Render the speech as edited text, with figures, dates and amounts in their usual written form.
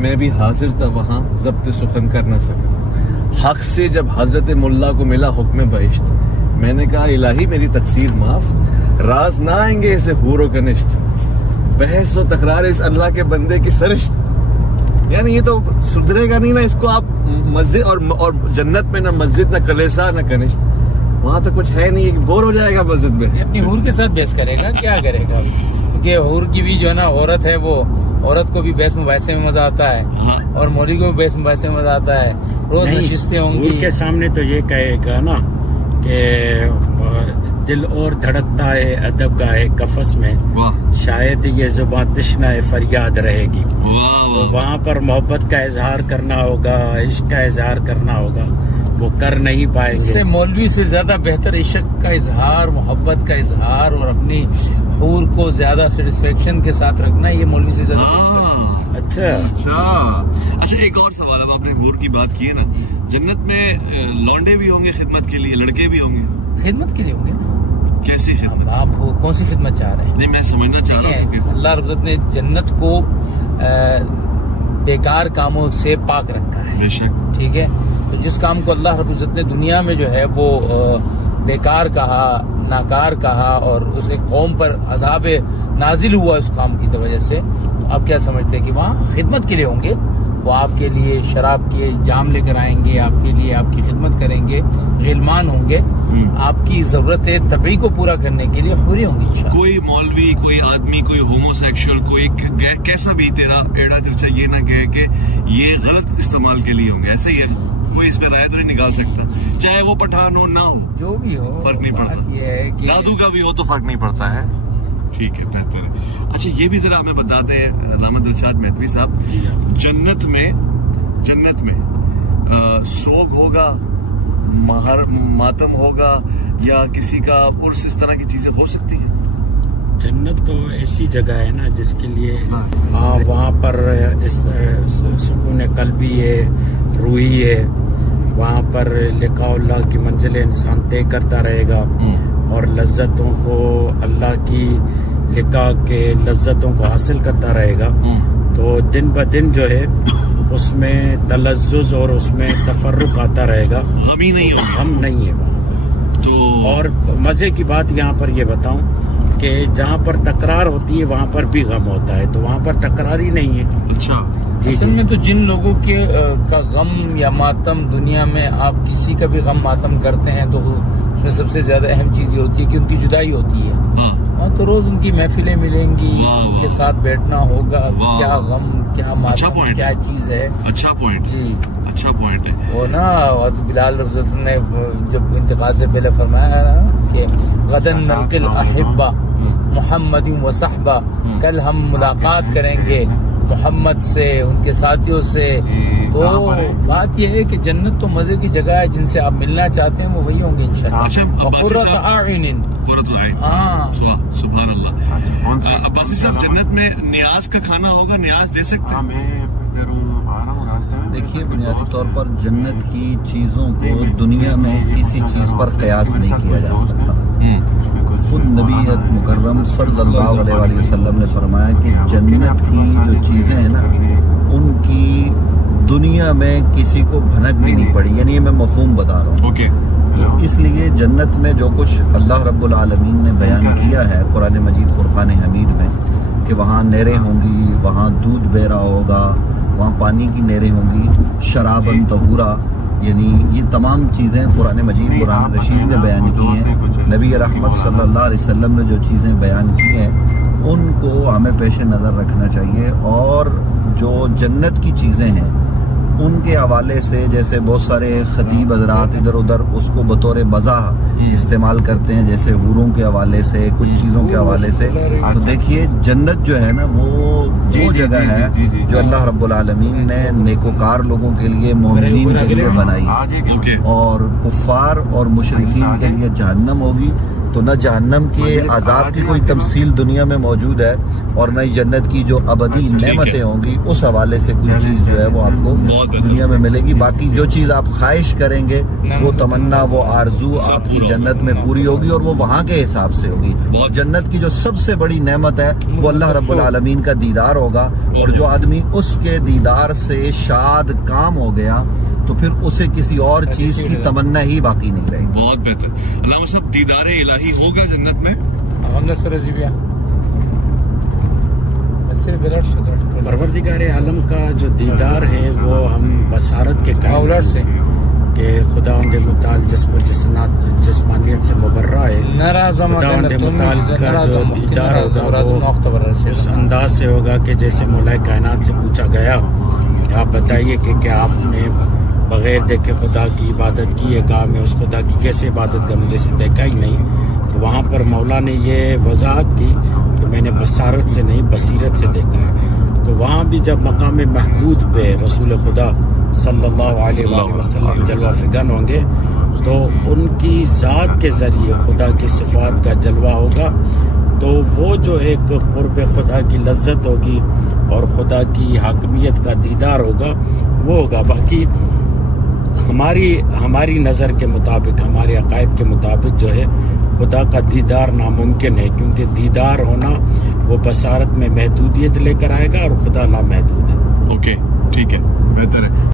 میں بھی حاضر تھا وہاں، ضبط سخن کر نہ سکا۔ حق سے جب حضرت ملا کو ملا حکم بہشت، میں نے کہا الہی میری تقصیر معاف، راز نہ آئیں گے اسے حور و کنشت، بحث و تکرار اس اللہ کے بندے کی سرشت۔ یعنی یہ تو سدھرے گا نہیں نا، اس کو آپ مسجد اور جنت میں نہ مسجد نہ کلیسا نہ کنشت، وہاں تو کچھ ہے نہیں، بور ہو جائے گا مسجد میں۔ اپنی حور کے ساتھ بحث کرے گا، کیا کرے گا؟ کہ حور کی بھی جو ہے نا عورت ہے، وہ عورت کو بھی بحث مباحثے میں مزہ آتا ہے اور مولوی کو بھی بحث مباحثے میں مزہ آتا ہے، روز نشستیں ہوں گی۔ حور کے سامنے تو یہ کہے گا نا کہ دل اور دھڑکتا ہے ادب گاہے قفس میں، شاید یہ زبان تشنہ فریاد رہے گی۔ تو وہاں پر محبت کا اظہار کرنا ہوگا، عشق کا اظہار کرنا ہوگا، وہ کر نہیں پائیں اس گے۔ سے مولوی سے زیادہ بہتر عشق کا اظہار، محبت کا اظہار اور اپنی حور کو زیادہ سیٹسفیکشن کے ساتھ رکھنا، یہ مولوی سے زیادہ اچھا ایک اور سوال، اب آپ نے حور کی بات کی ہے نا، جنت میں لونڈے بھی ہوں گے خدمت کے لیے، لڑکے بھی ہوں گے خدمت کے لیے ہوں گے نا۔ کیسی خدمت؟ آپ کون سی خدمت چاہ رہے ہیں؟ نہیں میں سمجھنا چاہ رہا ہوں کہ اللہ رب العزت نے جنت کو بیکار کاموں سے پاک رکھا ہے، بے شک، ٹھیک ہے؟ تو جس کام کو اللہ رب العزت نے دنیا میں جو ہے وہ بیکار کہا، ناکار کہا اور اس ایک قوم پر عذاب نازل ہوا اس کام کی وجہ سے، تو آپ کیا سمجھتے ہیں کہ وہاں خدمت کے لیے ہوں گے؟ وہ آپ کے لیے شراب کے جام لے کر آئیں گے، آپ کے لیے آپ کی خدمت کریں گے، غلمان ہوں گے، آپ کی ضرورت طبعی کو پورا کرنے کے لیے حوری ہوں گی انشاءاللہ۔ کوئی مولوی، کوئی آدمی، کوئی ہومو سیکشول، کوئی کیسا بھی تیرا ایڑا ترچا یہ نہ کہے کہ یہ غلط استعمال کے لیے ہوں گے، ایسا ہی ہے، کوئی اس پہ رائے تو نہیں نکال سکتا، چاہے وہ پٹھان ہو نہ ہو، جو بھی ہو فرق نہیں پڑتا، یہ ہے کہ دادو کا بھی ہو تو فرق نہیں پڑتا ہے۔ ٹھیک ہے، بہتر ہے۔ اچھا یہ بھی ذرا ہمیں بتا دیں علامہ دلشاد مہدوی صاحب، جنت میں سوگ ہوگا، ماتم ہوگا یا کسی کا عرس، اس طرح کی چیزیں ہو سکتی ہیں؟ جنت تو ایسی جگہ ہے نا جس کے لیے وہاں پر سکون قلبی ہے، روحی ہے، وہاں پر لقاء اللہ کی منزل انسان طے کرتا رہے گا اور لذتوں کو، اللہ کی لقاء کے لذتوں کو حاصل کرتا رہے گا۔ تو دن بہ دن جو ہے اس میں تلذذ اور اس میں تفرق آتا رہے گا، غمی نہیں ہوگا، غم نہیں ہے وہاں تو اور مزے کی بات یہاں پر یہ بتاؤں کہ جہاں پر تکرار ہوتی ہے وہاں پر بھی غم ہوتا ہے، تو وہاں پر تکرار ہی نہیں ہے۔ اچھا اصل میں تو جن لوگوں کے کا غم یا ماتم دنیا میں آپ کسی کا بھی غم ماتم کرتے ہیں تو اس میں سب سے زیادہ اہم چیز یہ ہوتی ہے کہ ان کی جدائی ہوتی ہے۔ ہاں تو روز ان کی محفلیں ملیں گی، ان کے ساتھ بیٹھنا ہوگا، کیا غم، کیا ماتم، کیا چیز ہے۔ اچھا پوائنٹ، جی اچھا پوائنٹ ہے۔ وہ نا بلال رضی اللہ عنہ نے جب انتقال سے پہلے فرمایا نا کہ غدن نلقی الاحبہ محمد و صحبہ، کل ہم ملاقات کریں گے محمد سے، ان کے ساتھیوں سے۔ تو بات یہ ہے کہ جنت تو مزے کی جگہ ہے، جن سے آپ ملنا چاہتے ہیں وہ وہی ہوں گے انشاءاللہ۔ وقرۃ اعین، ہاں سبحان اللہ۔ عباسی صاحب جنت میں نیاز کا کھانا ہوگا، نیاز دے سکتے ہیں؟ دیکھیے بنیادی طور پر جنت کی چیزوں کو دنیا میں کسی چیز پر قیاس نہیں کیا جا سکتا۔ خود نبی مکرم صلی اللہ علیہ وآلہ وسلم نے فرمایا کہ جنت کی جو چیزیں ہیں نا ان کی دنیا میں کسی کو بھنک بھی نہیں پڑی، یعنی یہ میں مفہوم بتا رہا ہوں۔ تو اس لیے جنت میں جو کچھ اللہ رب العالمین نے بیان کیا ہے قرآن مجید فرقان حمید میں کہ وہاں نہریں ہوں گی، وہاں دودھ بہ رہا ہوگا، وہاں پانی کی نہریں ہوں گی، شرابن طہورا، یعنی یہ تمام چیزیں قرآن مجید قرآن رشید نے بیان کی ہیں۔ نبی رحمت صلی اللہ علیہ وسلم نے جو چیزیں بیان کی ہیں ان کو ہمیں پیش نظر رکھنا چاہیے، اور جو جنت کی چیزیں ہیں ان کے حوالے سے جیسے بہت سارے خطیب حضرات ادھر ادھر اس کو بطور مزاح استعمال کرتے ہیں، جیسے حوروں کے حوالے سے، کچھ چیزوں کے حوالے سے، تو دیکھیے جنت جو ہے نا وہ جگہ ہے جو اللہ رب العالمین نے نیکوکار لوگوں کے لیے، مومنین کے لیے بنائی، اور کفار اور مشرکین کے لیے جہنم ہوگی۔ تو نہ جہنم کے عذاب کی کوئی تمثیل دنیا میں موجود ہے اور نہ ہی جنت کی جو ابدی نعمتیں ہوں گی اس حوالے سے کوئی چیز جو ہے وہ آپ کو دنیا میں ملے گی. باقی جو چیز آپ خواہش کریں گے وہ تمنا وہ آرزو آپ کی جنت میں پوری ہوگی اور وہ وہاں کے حساب سے ہوگی. اور جنت کی جو سب سے بڑی نعمت ہے وہ اللہ رب العالمین کا دیدار ہوگا, اور جو آدمی اس کے دیدار سے شاد کام ہو گیا تو پھر اسے کسی اور چیز کی تمنا ہی باقی نہیں رہے. بہت بہتر. علامہ صاحب دیدار الہی ہوگا جنت میں؟ پروردگار عالم کا جو دیدار ہے وہ ہم بصارت کے قائل سے کہ خداوند متعال جسم و جسمانیت سے مبرہ ہے. خداوند متعال کا جو دیدار ہوگا وہ اس انداز سے ہوگا کہ جیسے مولا کائنات سے پوچھا گیا کہ آپ بتائیے کہ کیا آپ نے بغیر دیکھے خدا کی عبادت کی ہے؟ کہا میں اس خدا کی کیسے عبادت کروں جیسے دیکھا ہی نہیں. تو وہاں پر مولا نے یہ وضاحت کی کہ میں نے بصارت سے نہیں بصیرت سے دیکھا ہے. تو وہاں بھی جب مقام محمود پہ رسول خدا صلی اللہ علیہ وآلہ وسلم جلوہ فگن ہوں گے تو ان کی ذات کے ذریعے خدا کی صفات کا جلوہ ہوگا. تو وہ جو ایک قرب خدا کی لذت ہوگی اور خدا کی حاکمیت کا دیدار ہوگا وہ ہوگا. باقی ہماری نظر کے مطابق ہمارے عقائد کے مطابق جو ہے خدا کا دیدار ناممکن ہے, کیونکہ دیدار ہونا وہ بصارت میں محدودیت لے کر آئے گا اور خدا لامحدود ہے. اوکے ٹھیک ہے, بہتر ہے.